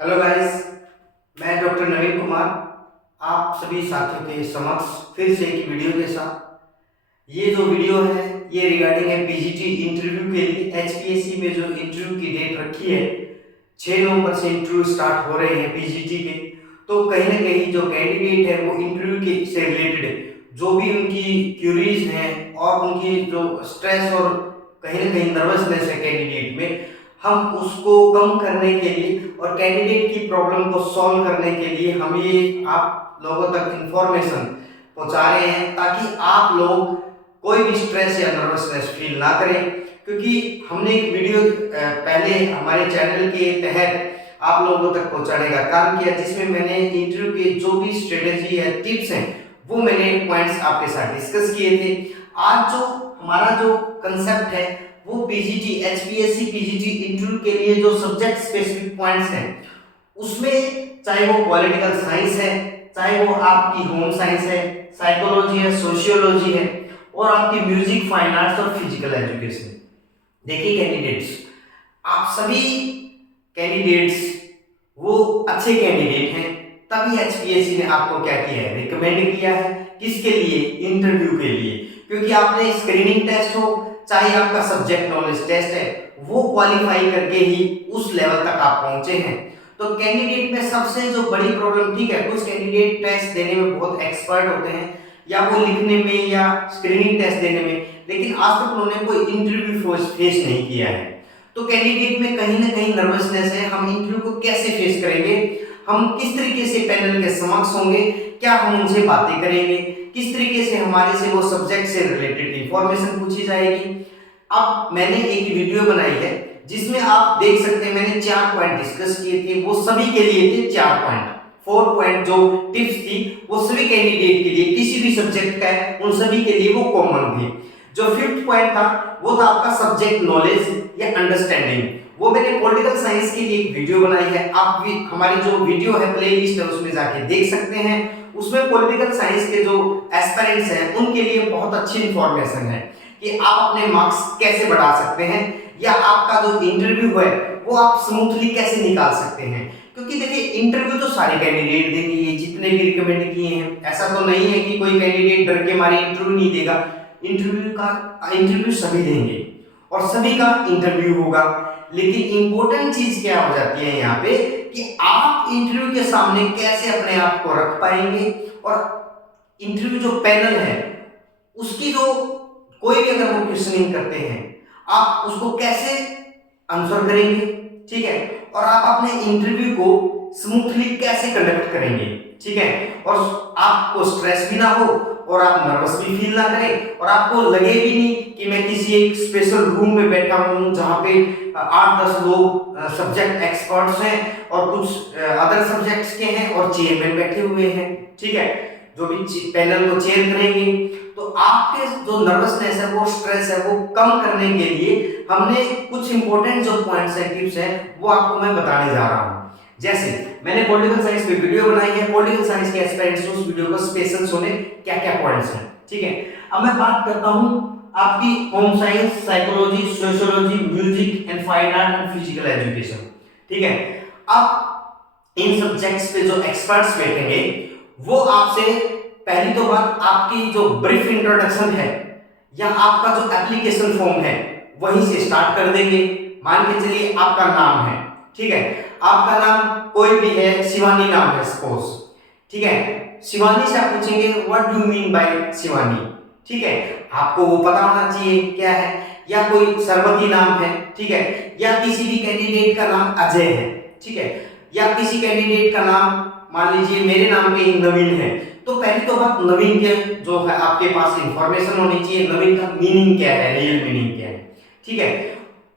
Hello guys, मैं doctor नवीन कुमार आप सभी साथियों के समक्ष फिर से एक वीडियो के साथ। ये जो वीडियो है ये रिगार्डिंग है पीजीटी इंटरव्यू के लिए। एचपीएससी में जो इंटरव्यू की डेट रखी है 6 नवंबर से इंटरव्यू स्टार्ट हो रहे हैं पीजीटी के। तो कहीं ना कहीं जो कैंडिडेट है वो इंटरव्यू के से रिलेटेड जो भी उनकी क्यूरीज हैं और उनकी जो स्ट्रेस और कहीं ना कहीं नर्वसनेस है कैंडिडेट में, हम उसको कम करने के लिए और कैंडिडेट की प्रॉब्लम को सॉल्व करने के लिए हम ये आप लोगों तक इंफॉर्मेशन पहुंचा रहे हैं ताकि आप लोग कोई भी स्ट्रेस या नर्वसनेस फील ना करें। क्योंकि हमने एक वीडियो पहले हमारे चैनल के तहत आप लोगों तक पहुंचाने का काम किया जिसमें मैंने इंटरव्यू के जो भी स्ट्रेटेजी या टिप्स हैं वो मैंने पॉइंट्स आपके साथ डिस्कस किए थे। आज जो हमारा जो कंसेप्ट है वो पीजीटी एचपीएससी पीजीटी इंटरव्यू के लिए जो सब्जेक्ट स्पेसिफिक पॉइंट्स हैं उसमें चाहे वो पॉलिटिकल साइंस है, चाहे वो आपकी होम साइंस है, साइकोलॉजी है, सोशियोलॉजी है और आपकी म्यूजिक, फाइन आर्ट्स और फिजिकल एजुकेशन। देखिए कैंडिडेट्स, आप सभी कैंडिडेट्स वो अच्छे कैंडिडेट हैं, तभी एचपीएससी ने आपको क्या किया है, रिकमेंड किया है। किसके लिए? इंटरव्यू के लिए। क्योंकि आपने स्क्रीनिंग टेस्ट हो चाहे आपका सब्जेक्ट नॉलेज टेस्ट है वो क्वालिफाई करके ही उस लेवल तक आप पहुंचे हैं। तो कैंडिडेट में सबसे जो बड़ी प्रॉब्लम, ठीक है, कुछ कैंडिडेट टेस्ट देने में बहुत एक्सपर्ट होते हैं या वो लिखने में या स्क्रीनिंग टेस्ट देने में, लेकिन आज तक उन्होंने कोई इंटरव्यू फेस नहीं किया है। तो कैंडिडेट में कहीं ना कहीं नर्वसनेस है। हम इंटरव्यू को कैसे फेस करेंगे, हम किस तरीके से पैनल के समक्ष होंगे, क्या हम उनसे बातें करेंगे, किस तरीके से हमारे से वो सब्जेक्ट से रिलेटेड इंफॉर्मेशन पूछी जाएगी। अब मैंने एक वीडियो बनाई है जिसमें आप देख सकते हैं मैंने 4 पॉइंट डिस्कस किए थे, वो सभी के लिए थे 4 पॉइंट। 4 पॉइंट जो टिप्स थी वो सभी कैंडिडेट के लिए, किसी भी सब्जेक्ट का है उन सभी के लिए वो कॉमन थी। जो 5th पॉइंट था वो था आपका सब्जेक्ट नॉलेज या अंडरस्टैंडिंग। वो मैंने पॉलिटिकल साइंस के लिए एक वीडियो बनाई है, आप भी हमारी जो वीडियो है प्लेलिस्ट है उसमें जाके देख सकते हैं। उसमें पॉलिटिकल साइंस के जो एस्पिरेंट्स हैं उनके लिए बहुत अच्छी इंफॉर्मेशन है कि आप अपने मार्क्स कैसे बढ़ा सकते हैं या आपका जो इंटरव्यू है वो आप स्मूथली कैसे निकाल सकते हैं। क्योंकि देखिए इंटरव्यू तो सारे कैंडिडेट देंगे, जितने भी रिकमेंड किए हैं, ऐसा तो नहीं है कि कोई कैंडिडेट डर के मारे इंटरव्यू नहीं देगा। इंटरव्यू सभी देंगे और सभी का इंटरव्यू होगा। लेकिन इंपॉर्टेंट चीज क्या हो जाती है यहाँ पे कि आप इंटरव्यू के सामने कैसे अपने आप को रख पाएंगे और इंटरव्यू जो पैनल है उसकी जो कोई भी अगर वो क्वेश्चनिंग करते हैं आप उसको कैसे आंसर करेंगे, ठीक है, और आप अपने इंटरव्यू को स्मूथली कैसे कंडक्ट करेंगे, ठीक है, और आपको स्ट्रेस भी ना हो और आप नर्वस भी फील ना करें और आपको लगे भी नहीं कि मैं किसी एक स्पेशल रूम में बैठा हूं जहां पे 8-10 लोग सब्जेक्ट एक्सपर्ट्स हैं और कुछ अदर सब्जेक्ट्स के हैं और चेयरमैन बैठे हुए हैं, ठीक है, जो भी पैनल को चेयर करेंगे। तो आपके जो नर्वसनेस है वो स्ट्रेस है वो कम करने के लिए हमने कुछ इंपॉर्टेंट जो पॉइंट्स है, टिप्स है वो आपको मैं बताने जा रहा हूं। जैसे मैंने पॉलिटिकल साइंस पे वीडियो बनाई है, पॉलिटिकल साइंस के एस्पिरेंट्स उस वीडियो को स्पेशल सुने क्या क्या पॉइंट्स हैं, ठीक है। अब मैं बात करता हूं आपकी home science, psychology, sociology, music and fine art and physical education, ठीक है। अब इन सब्जेक्ट्स पे जो एक्सपर्ट्स बैठेंगे वो आपसे पहली तो बात आपकी जो ब्रीफ इंट्रोडक्शन है या आपका जो एप्लीकेशन फॉर्म है वहीं से स्टार्ट कर देंगे। मान के चलिए आपका नाम है, ठीक है, आपका नाम कोई भी है, शिवानी नाम है सपोज, ठीक है, शिवानी से आप पूछेंगे what do you mean by Shivani, ठीक है, आपको वो पता होना चाहिए क्या है। या कोई सरवती नाम है, ठीक है, या किसी भी कैंडिडेट का नाम अजय है, ठीक है, या किसी कैंडिडेट का नाम मान लीजिए मेरे नाम पे नवीन है, तो पहली तो बात नवीन के जो है आपके पास इंफॉर्मेशन होनी चाहिए, नवीन का मीनिंग क्या है, रियल मीनिंग क्या है, ठीक है।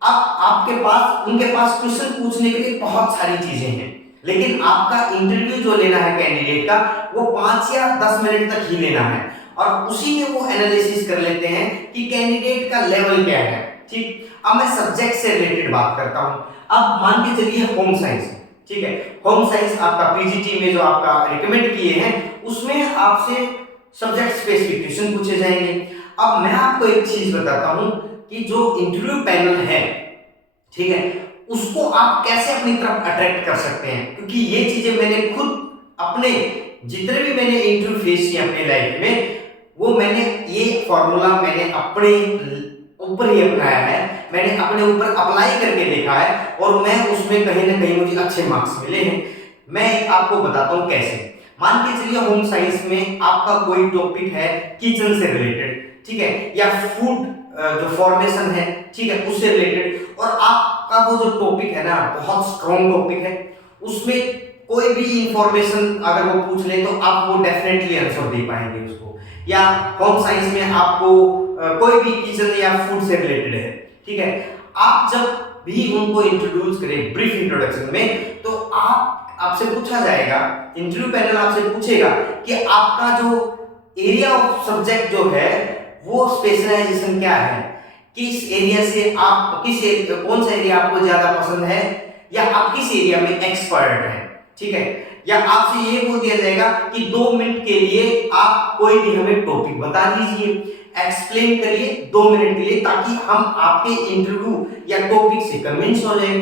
अब आपके पास उनके पास क्वेश्चन पूछने के लिए बहुत सारी चीजें हैं, लेकिन आपका इंटरव्यू जो लेना है कैंडिडेट का वो 5 या 10 मिनट तक ही लेना है और उसी में वो एनालिसिस कर लेते हैं कि कैंडिडेट का लेवल क्या है, ठीक। अब मैं सब्जेक्ट से रिलेटेड बात करता हूं। अब मान के चलिए होम साइंस, ठीक है, होम साइंस आपका पीजीटी में जो आपका रिकमेंड किए हैं उसमें आपसे सब्जेक्ट स्पेसिफिकेशन पूछे जाएंगे। अब मैं आपको एक चीज बताता हूं कि जो इंटरव्यू पैनल है, ठीक है, उसको आप कैसे अपनी तरफ अट्रैक्ट कर सकते हैं, क्योंकि ये चीजें मैंने खुद अपने जितने भी मैंने इंटरव्यू फेस किए अपने लाइफ में, वो मैंने ये फॉर्मूला मैंने अपने ऊपर ही अपनाया है, मैंने अपने ऊपर अप्लाई करके देखा है और मैं उसमें कहीं ना कहीं मुझे अच्छे मार्क्स मिले हैं। मैं आपको बताता हूँ कैसे। मान के चलिए होम साइंस में आपका कोई टॉपिक है किचन से रिलेटेड, ठीक है, या फूड जो फॉर्मेशन है, ठीक है, उससे रिलेटेड, और आपका वो जो टॉपिक है ना बहुत स्ट्रॉन्ग टॉपिक है, उसमें कोई भी इंफॉर्मेशन अगर वो पूछ ले तो आप वो डेफिनेटली आंसर दे पाएंगे उसको। या होम साइंस में आपको कोई भी किचन या फूड से रिलेटेड है, ठीक है, आप जब भी उनको इंट्रोड्यूस करें ब्रीफ इंट्रोडक्शन में, तो आपसे पूछा जाएगा, इंटरव्यू पैनल आपसे पूछेगा कि आपका जो एरिया ऑफ सब्जेक्ट जो है वो स्पेशलाइजेशन क्या है, किस एरिया से आप कौन सा एरिया आपको ज्यादा पसंद है, या आप किस एरिया में एक्सपर्ट हैं, ठीक है। या आपसे ये बोल दिया जाएगा कि 2 मिनट के लिए आप कोई भी हमें टॉपिक बता दीजिए, एक्सप्लेन करिए 2 मिनट के लिए, ताकि हम आपके इंटरव्यू या टॉपिक से कन्विंस हो जाए।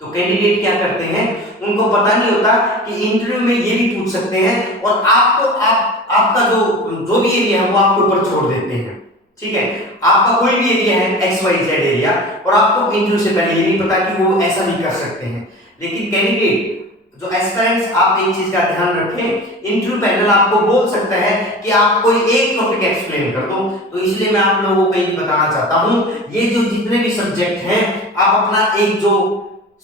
तो कैंडिडेट क्या करते हैं, उनको पता नहीं होता कि इंटरव्यू में ये भी पूछ सकते हैं, और आपको आपका जो भी एरिया है वो आपके ऊपर छोड़ देते हैं, ठीक है। आपका कोई भी एरिया है XYZ एरिया, और आपको इंटरव्यू से पहले ये नहीं पता कि वो ऐसा भी कर सकते हैं। लेकिन कैंडिडेट जो एस्पिरेंट्स, आप एक चीज का ध्यान रखें, इंटरव्यू पैनल आपको बोल सकता है कि आप कोई एक टॉपिक एक्सप्लेन कर दो। तो इसलिए मैं आप लोगों को ये बताना चाहता हूं, ये जो जितने भी सब्जेक्ट हैं, आप अपना एक जो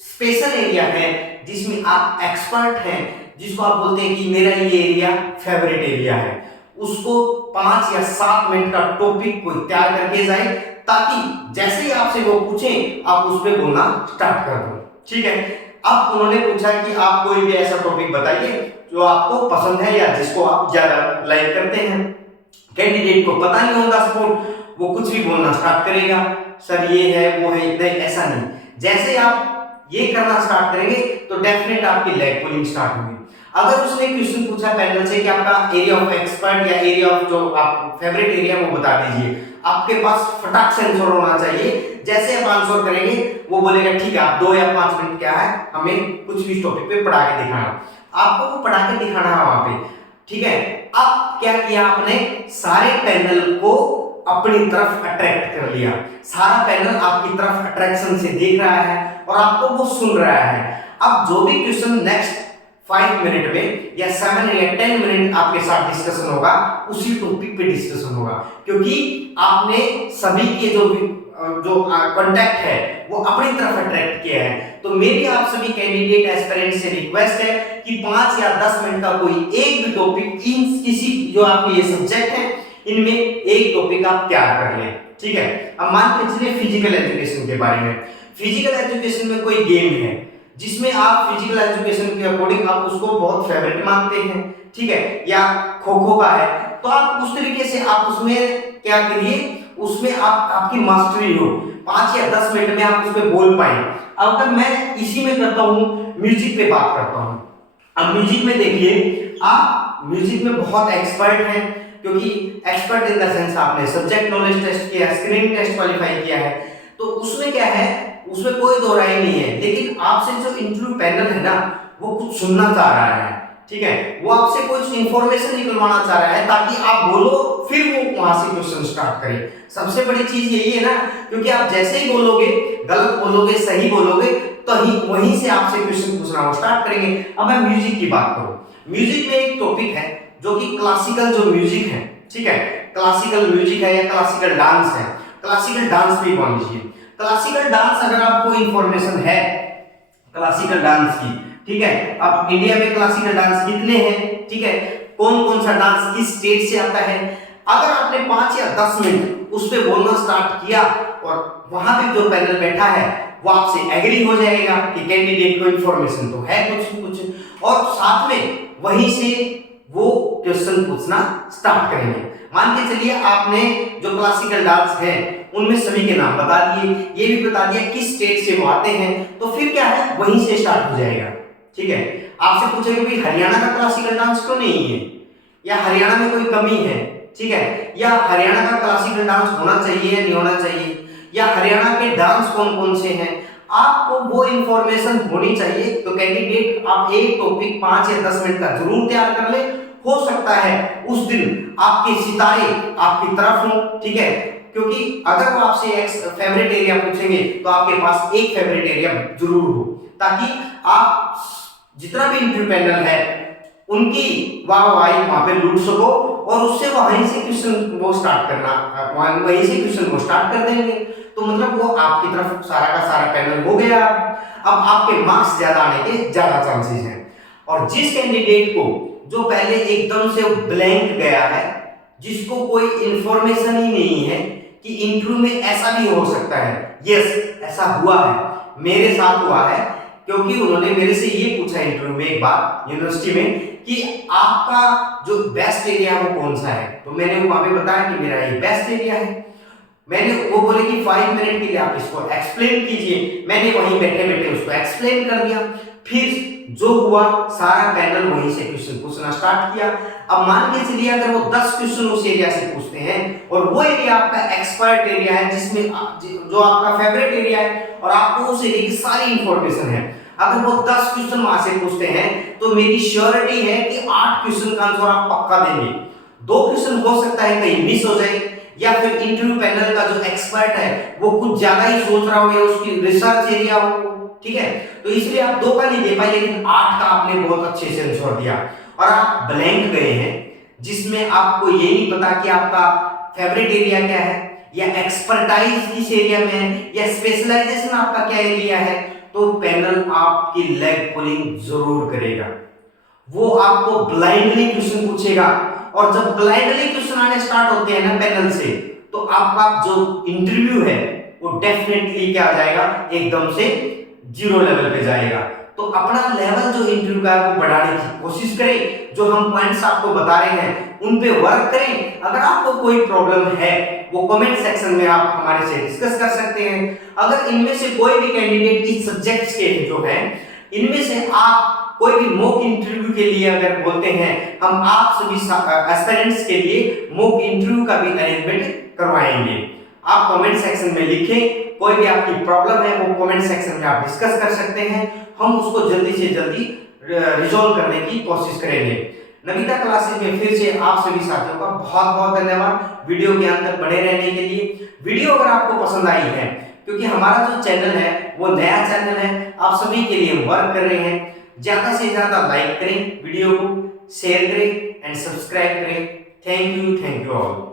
स्पेशल एरिया है जिसमें आप एक्सपर्ट हैं, जिसको आप बोलते हैं कि मेरा ये एरिया फेवरेट एरिया है, उसको 5 या 7 मिनट का टॉपिक कोई तैयार करके जाए, ताकि जैसे ही आपसे वो पूछें आप उस पर बोलना स्टार्ट कर दो, ठीक है। अब उन्होंने पूछा कि आप कोई भी ऐसा टॉपिक बताइए जो आपको पसंद है या जिसको आप ज्यादा लाइक करते हैं। कैंडिडेट को पता नहीं होगा स्पॉट, वो कुछ भी बोलना स्टार्ट करेगा, सर ये है वो है, नहीं ऐसा नहीं। जैसे आप ये करना स्टार्ट करेंगे तो डेफिनेट आपकी लैग पुलिंग स्टार्ट होगी। अगर उसने क्वेश्चन पूछा पैनल से कि आपका एरिया ऑफ एक्सपर्ट या एरिया ऑफ जो आप फेवरेट एरिया वो बता दीजिए, आपके पास फटाक से आंसर होना चाहिए। जैसे आप आंसर करेंगे वो बोलेगा ठीक है, आप 2 या 5 मिनट क्या है, हमें कुछ भी टॉपिक पे पढ़ा के दिखाना, आपको वो पढ़ा के दिखाना है वहां पे, ठीक है। अब क्या किया आपने, सारे पैनल को अपनी तरफ अट्रैक्ट कर लिया, सारा पैनल आपकी तरफ अट्रैक्शन से देख रहा है और आपको वो सुन रहा है। अब जो भी क्वेश्चन नेक्स्ट 5 मिनट में या 7 या 10 मिनट आपके साथ डिस्कशन होगा, उसी टॉपिक पे डिस्कशन होगा, क्योंकि आपने सभी के जो कांटेक्ट है वो अपनी तरफ अट्रैक्ट किया है। तो मेरी आप सभी कैंडिडेट एस्पिरेंट से रिक्वेस्ट है कि 5 या 10 मिनट का कोई एक भी टॉपिक इन किसी जो आपके ये सब्जेक्ट है इनमें एक टॉपिक आप तैयार कर लें, ठीक है। अब मान के चलिए फिजिकल एजुकेशन के बारे में, फिजिकल एजुकेशन में कोई गेम है जिसमें आप फिजिकल एजुकेशन के अकॉर्डिंग आप उसको बहुत फेवरेट मानते हैं, ठीक है, या खो खो का है, तो आप उस तरीके से आप उसमें क्या करिए, उसमें आप आपकी मास्टरी हो, 5 या 10 मिनट में आप उसमें बोल पाए। अगर मैं इसी में करता हूँ, म्यूजिक पे बात करता हूँ। अब म्यूजिक में देखिए, आप म्यूजिक में बहुत एक्सपर्ट हैं, क्योंकि एक्सपर्ट इन द सेंस आपने सब्जेक्ट नॉलेज टेस्ट किया, स्क्रीनिंग टेस्ट क्वालिफाई किया है, तो उसमें क्या है, उसमें कोई दो राय नहीं है। लेकिन आपसे जो इंटरव्यू पैनल है ना, वो कुछ सुनना चाह रहा है, ठीक है, वो आपसे कुछ इंफॉर्मेशन निकलवाना चाह रहा है, ताकि आप बोलो फिर वो वहां से क्वेश्चन स्टार्ट करे। सबसे बड़ी चीज यही है ना, क्योंकि आप जैसे ही बोलोगे, गलत बोलोगे, सही बोलोगे, तो वहीं से आपसे क्वेश्चन पूछना वो स्टार्ट करेंगे। अब मैं म्यूजिक की बात करूं, म्यूजिक में एक टॉपिक है जो कि क्लासिकल जो म्यूजिक है, ठीक है, क्लासिकल म्यूजिक है या क्लासिकल डांस है, क्लासिकल डांस भी मान लीजिए। क्लासिकल डांस अगर आपको इंफॉर्मेशन है क्लासिकल डांस की, ठीक है, अब इंडिया में क्लासिकल डांस कितने हैं, ठीक है, कौन कौन सा डांस किस स्टेट से आता है, अगर आपने 5 या 10 मिनट उस पे बोलना स्टार्ट किया और वहां पे जो पैनल बैठा है वो आपसे एग्री हो जाएगा कि कैंडिडेट को इंफॉर्मेशन तो है कुछ, और साथ में वहीं से वो क्वेश्चन पूछना स्टार्ट करेंगे। मान के चलिए आपने जो क्लासिकल डांस है उनमें सभी के नाम बता दिए, ये भी बता दिया किस स्टेट से वो आते हैं, तो फिर क्या है, वहीं से स्टार्ट हो जाएगा, ठीक है। आपसे पूछेंगे भाई हरियाणा का क्लासिकल डांस क्यों नहीं है, या हरियाणा में कोई कमी है, ठीक है, या हरियाणा का क्लासिकल डांस होना चाहिए या नहीं होना चाहिए, या हरियाणा के डांस कौन कौन से हैं, आपको वो इंफॉर्मेशन होनी चाहिए। तो कैंडिडेट आप एक टॉपिक 5 या 10 मिनट का जरूर तैयार कर ले। हो सकता है उस दिन आपके सितारे आपकी तरफ हो, ठीक है, क्योंकि अगर वो आपसे एक फेवरेट एरिया पूछेंगे तो आपके पास एक फेवरेट एरिया जरूर हो, ताकि आप जितना भी इंटरव्यू पैनल है उनकी वाहवाही वहां पे लूट सको और उससे वहीं से क्वेश्चन वो स्टार्ट करना, वहीं से क्वेश्चन वो स्टार्ट कर देंगे। तो मतलब वो आपकी तरफ सारा का सारा पैनल हो गया। अब आपके मार्क्स ज्यादा आने के ज्यादा चांसेस हैं। और जिस कैंडिडेट को जो पहले एकदम से ब्लैंक गया है, जिसको कोई इंफॉर्मेशन ही नहीं है कि इंटरव्यू में ऐसा भी हो सकता है, यस ऐसा हुआ है, मेरे साथ हुआ है, क्योंकि उन्होंने मेरे से ये पूछा इंटरव्यू में एक बार यूनिवर्सिटी में कि आपका जो बेस्ट एरिया है वो कौन सा है। तो मैंने वहां पे बताया कि मेरा ये बेस्ट एरिया है। मैंने वो बोले कि 5 मिनट के लिए आप इसको एक्सप्लेन कीजिए। मैंने वहीं बैठे बैठे उसको एक्सप्लेन कर दिया। फिर जो हुआ सारा पैनल वहीं से क्वेश्चन पूछना स्टार्ट किया। अब मान के चलिए अगर वो 10 क्वेश्चन उस एरिया से पूछते हैं और वो एरिया आपका एक्सपर्ट एरिया है, जिसमें जो आपका फेवरेट एरिया है और आपको उस एरिया की सारी इंफॉर्मेशन है, अगर वो 10 क्वेश्चन वहां से पूछते हैं तो मेरी श्योरिटी है कि 8 क्वेश्चन का आंसर आप पक्का देंगे। 2 क्वेश्चन हो सकता है कहीं मिस हो जाए, या फिर इंटरव्यू पैनल का जो एक्सपर्ट है वो कुछ ज्यादा ही सोच रहा हो या उसकी रिसर्च एरिया हो, ठीक है, तो इसलिए आप 2 का नहीं दे पाए, लेकिन 8 का आपने बहुत अच्छे से आंसर दिया। और आप ब्लैंक गए हैं जिसमें आपको ये नहीं पता कि आपका फेवरेट एरिया क्या है, या एक्सपर्टाइज किस एरिया में है, या स्पेशलाइजेशन आपका क्या एरिया है, तो पैनल आपकी लेग पुलिंग जरूर करेगा। वो आपको ब्लाइंडली क्वेश्चन पूछेगा, और जब ब्लाइंडली क्वेश्चन आने स्टार्ट होते हैं ना पैनल से, तो आपका जो इंटरव्यू है वो डेफिनेटली क्या आ जाएगा, एकदम से 0 लेवल पे जाएगा। तो अपना लेवल जो इंटरव्यू का है वो बढ़ाने की कोशिश करें। जो हम पॉइंट्स आपको बता रहे हैं उन पे वर्क करें। अगर आपको कोई प्रॉब्लम है वो कमेंट सेक्शन में आप हमारे से डिस्कस कर सकते हैं। अगर इनमें से कोई भी कैंडिडेट इस सब्जेक्ट्स के जो हैं इनमें से आप कोई भी मॉक इंटरव्यू के लिए अगर बोलते हैं, हम आप सभी एस्पिरेंट्स के लिए मॉक इंटरव्यू का भी अरेंजमेंट करवाएंगे। आप कमेंट सेक्शन में लिखें, कोई भी आपकी प्रॉब्लम है वो कमेंट सेक्शन में आप डिस्कस कर सकते हैं। हम उसको जल्दी से जल्दी रिजॉल्व करने की कोशिश करेंगे। नविता क्लासेस में फिर से आप सभी साथियों का बहुत बहुत धन्यवाद वीडियो के अंत तक बने रहने के लिए। वीडियो अगर आपको पसंद आई है, क्योंकि हमारा जो चैनल है वो नया चैनल है, आप सभी के लिए वर्क कर रहे हैं, ज्यादा से ज्यादा लाइक करें, वीडियो को शेयर करें एंड सब्सक्राइब करें। Thank you all.